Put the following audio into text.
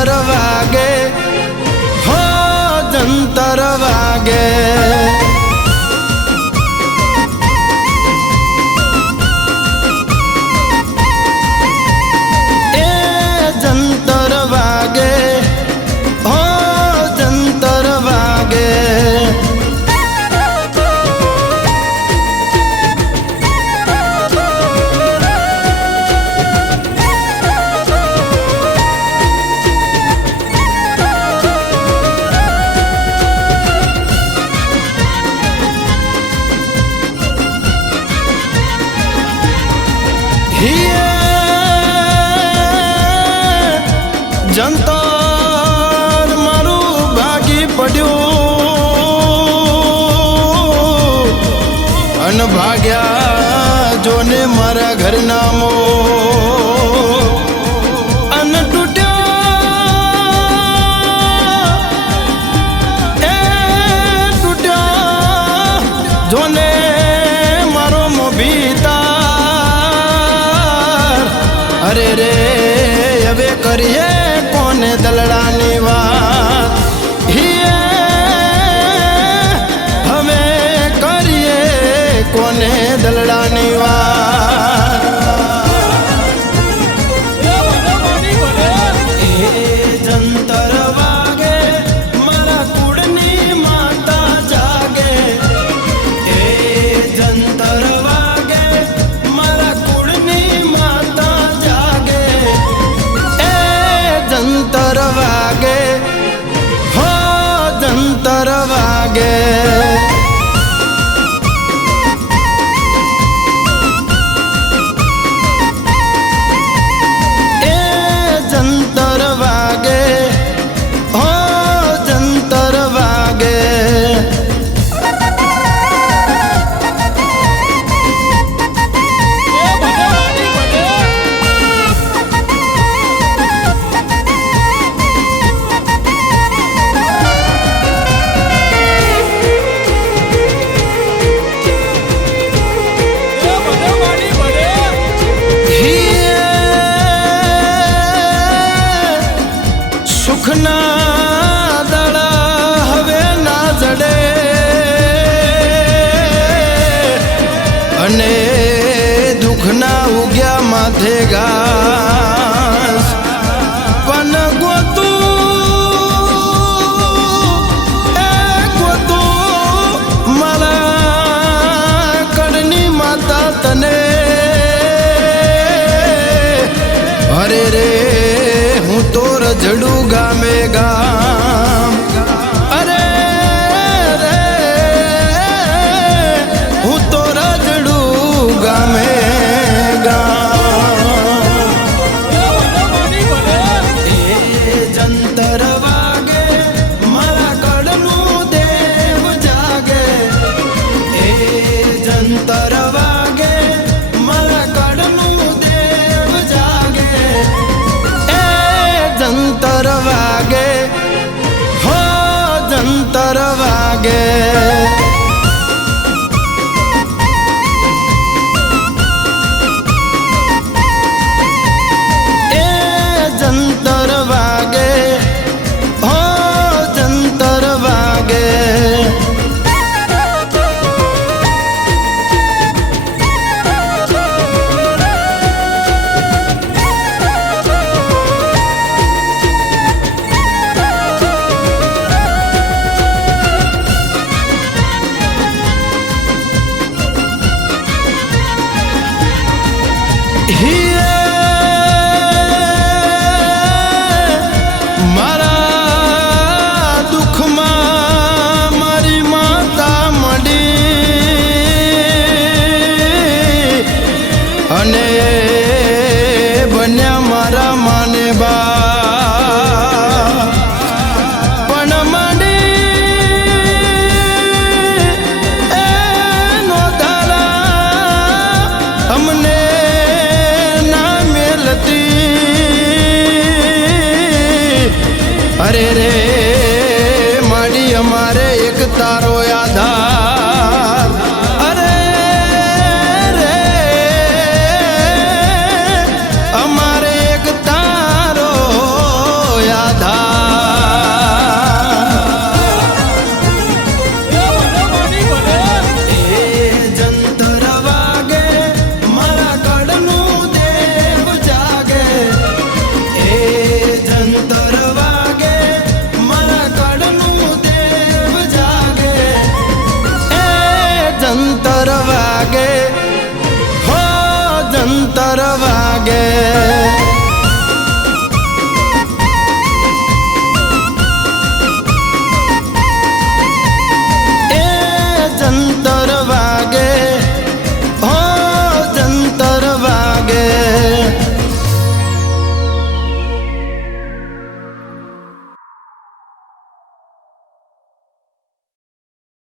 જંતર વાગે, હો જંતર વાગે. એ જંતર વાગે, હો જંતર વાગે. જંતર મારું ભાગી પડ્યું અન ભાગ્યા જોને મારા ઘરના મો અન તૂટ્યા, એ તૂટ્યા જોને મારો મોભીતાર. અરે રે હવે કરીએ કોને દલડાની વાત, હવે કરીએ કોને દલડાની વાત. એ જંતર વાગે મારા કુળની માતા જાગે, એ જંતર વાગે મારા કુળની માતા જાગે. જંતર વાગે, હો જંતર વાગે. એ જંતર વાગે, હો જંતર વાગે. સુખના દાડા હવે ના જડે અને દુઃખના ઉગ્યા માથે ઘાસ. પણ ગોતું, એ ગોતું મારા કડની માતા તને. અરે રે હું તો રજડું ગામે ગામ, અરે રે હું તો રજડું ગામે ગામ. એ જંતર વાગે મારા કડનું દેવ જાગે, એ જંતર વાગે મારા કડનું દેવ જાગે. જંતર વાગે, હો જંતર વાગે. એ જંતર વાગે, હો જંતર વાગે. મારા દુઃખમાં મારી માતા મળી અને બન્યા મારા માને બા. પણ માંડી એનો દાડા અમને અરે રે માડી અમારે એક તારો આધાર.